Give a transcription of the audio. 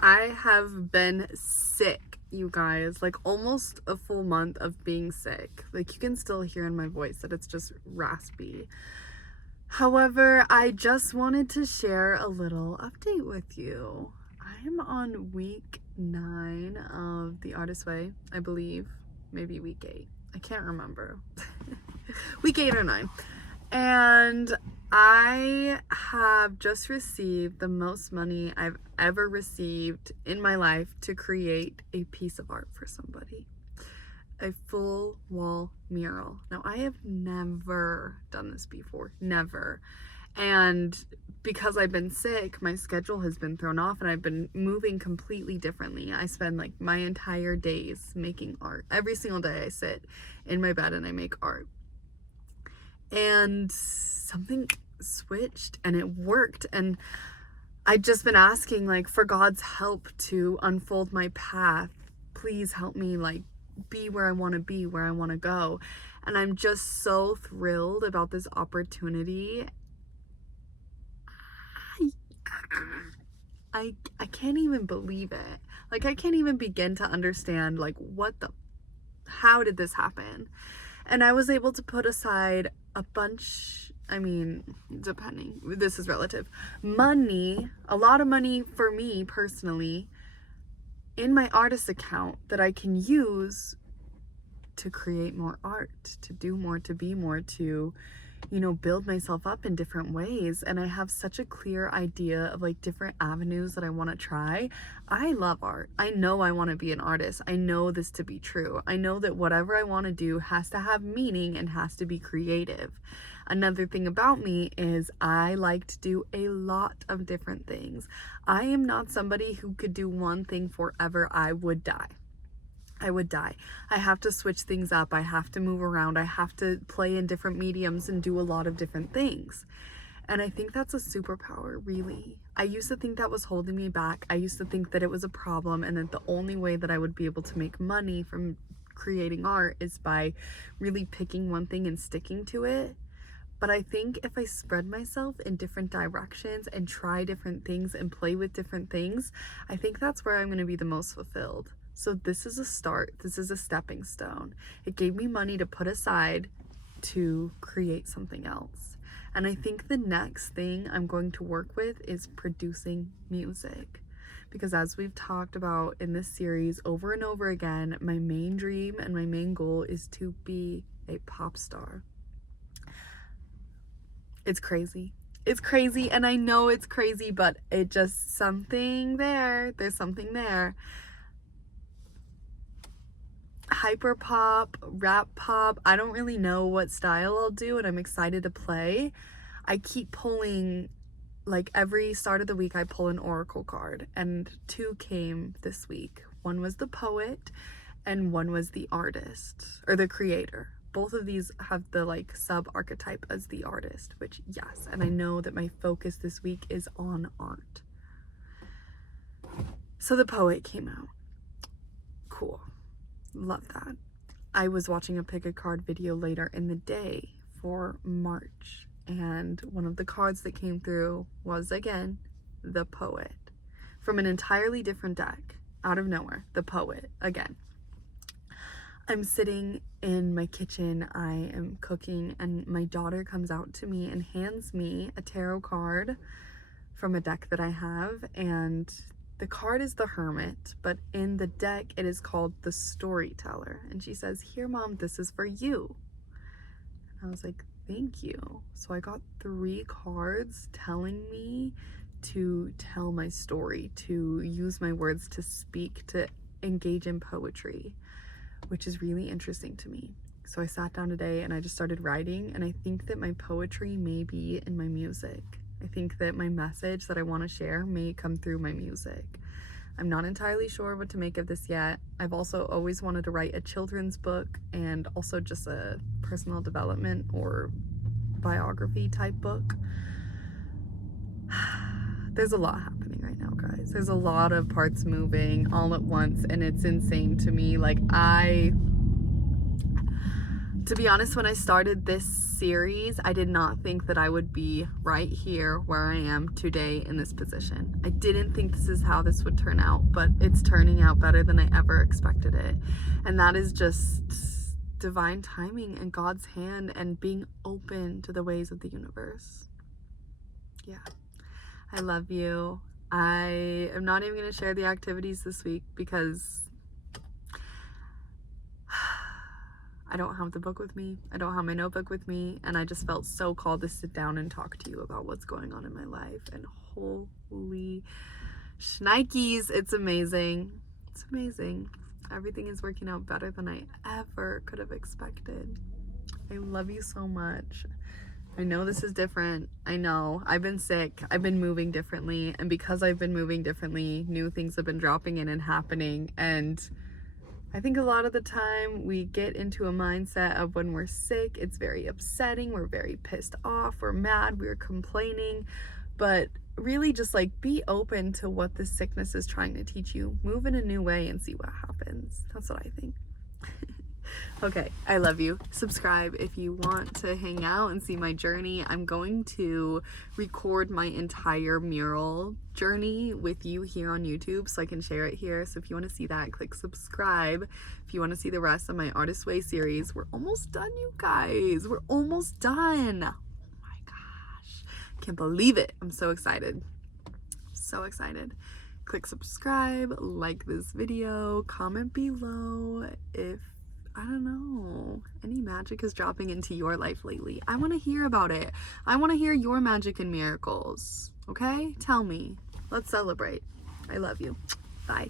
I have been sick, you guys, like almost a full month of being sick. Like you can still hear in my voice that it's just raspy. However, I just wanted to share a little update with you. I am on week 9 of The Artist's Way, I believe. Maybe week 8. I can't remember. Week 8 or 9. And I have just received the most money I've ever received in my life to create a piece of art for somebody. A full wall mural. Now, I have never done this before. Never. And because I've been sick, my schedule has been thrown off and I've been moving completely differently. I spend like my entire days making art. Every single day I sit in my bed and I make art. And something switched and it worked, and I've just been asking like for God's help to unfold my path. Please help me like be where I want to be, where I want to go. And I'm just so thrilled about this opportunity. I can't even believe it. Like I can't even begin to understand like how did this happen? And I was able to put aside a bunch, depending, this is relative, money, a lot of money for me personally, in my artist account that I can use to create more art, to do more, to be more, to, build myself up in different ways. And I have such a clear idea of like different avenues that I want to try. I love art. I know I want to be an artist. I know this to be true. I know that whatever I want to do has to have meaning and has to be creative. Another thing about me is I like to do a lot of different things. I am not somebody who could do one thing forever. I would die. I have to switch things up. I have to move around. I have to play in different mediums and do a lot of different things. And I think that's a superpower, really. I used to think that was holding me back. I used to think that it was a problem and that the only way that I would be able to make money from creating art is by really picking one thing and sticking to it. But I think if I spread myself in different directions and try different things and play with different things, I think that's where I'm going to be the most fulfilled. So this is a start. This is a stepping stone. It gave me money to put aside to create something else. And I think the next thing I'm going to work with is producing music. Because as we've talked about in this series over and over again, my main dream and my main goal is to be a pop star. It's crazy. It's crazy, and I know it's crazy, but it just something there. There's something there. Hyper pop, rap pop, I don't really know what style I'll do, and I'm excited to play. I keep pulling, like every start of the week I pull an oracle card, and 2 came this week. One was the poet and one was the artist or the creator. Both of these have the like sub archetype as the artist, which yes, and I know that my focus this week is on art. So the poet came out. Cool. Love that. I was watching a pick a card video later in the day for March, and one of the cards that came through was again the poet from an entirely different deck, out of nowhere. The poet again. I'm sitting in my kitchen, I am cooking, and my daughter comes out to me and hands me a tarot card from a deck that I have, and the card is the Hermit, but in the deck it is called the Storyteller. And she says, "Here, Mom, this is for you." And I was like, "Thank you." So I got 3 cards telling me to tell my story, to use my words, to speak, to engage in poetry, which is really interesting to me. So I sat down today and I just started writing, and I think that my poetry may be in my music. I think that my message that I want to share may come through my music. I'm not entirely sure what to make of this yet. I've also always wanted to write a children's book and also just a personal development or biography type book. There's a lot happening right now, guys. There's a lot of parts moving all at once, and it's insane to me. Like, To be honest, when I started this series, I did not think that I would be right here where I am today in this position. I didn't think this is how this would turn out, but it's turning out better than I ever expected it. And that is just divine timing and God's hand and being open to the ways of the universe. Yeah. I love you. I am not even going to share the activities this week because I don't have the book with me. I don't have my notebook with me. And I just felt so called to sit down and talk to you about what's going on in my life. And holy shnikes, it's amazing. It's amazing. Everything is working out better than I ever could have expected. I love you so much. I know this is different. I know. I've been sick. I've been moving differently. And because I've been moving differently, new things have been dropping in and happening. And I think a lot of the time we get into a mindset of when we're sick, it's very upsetting. We're very pissed off. We're mad. We're complaining. But really just like be open to what this sickness is trying to teach you. Move in a new way and see what happens. That's what I think. Okay, I love you. Subscribe if you want to hang out and see my journey. I'm going to record my entire mural journey with you here on YouTube so I can share it here. So if you want to see that, click subscribe. If you want to see the rest of my Artist Way series, we're almost done, you guys. We're almost done. Oh my gosh. Can't believe it. I'm so excited. So excited. Click subscribe, like this video, comment below if I don't know, any magic is dropping into your life lately. I want to hear about it. I want to hear your magic and miracles. Okay? Tell me. Let's celebrate. I love you. Bye.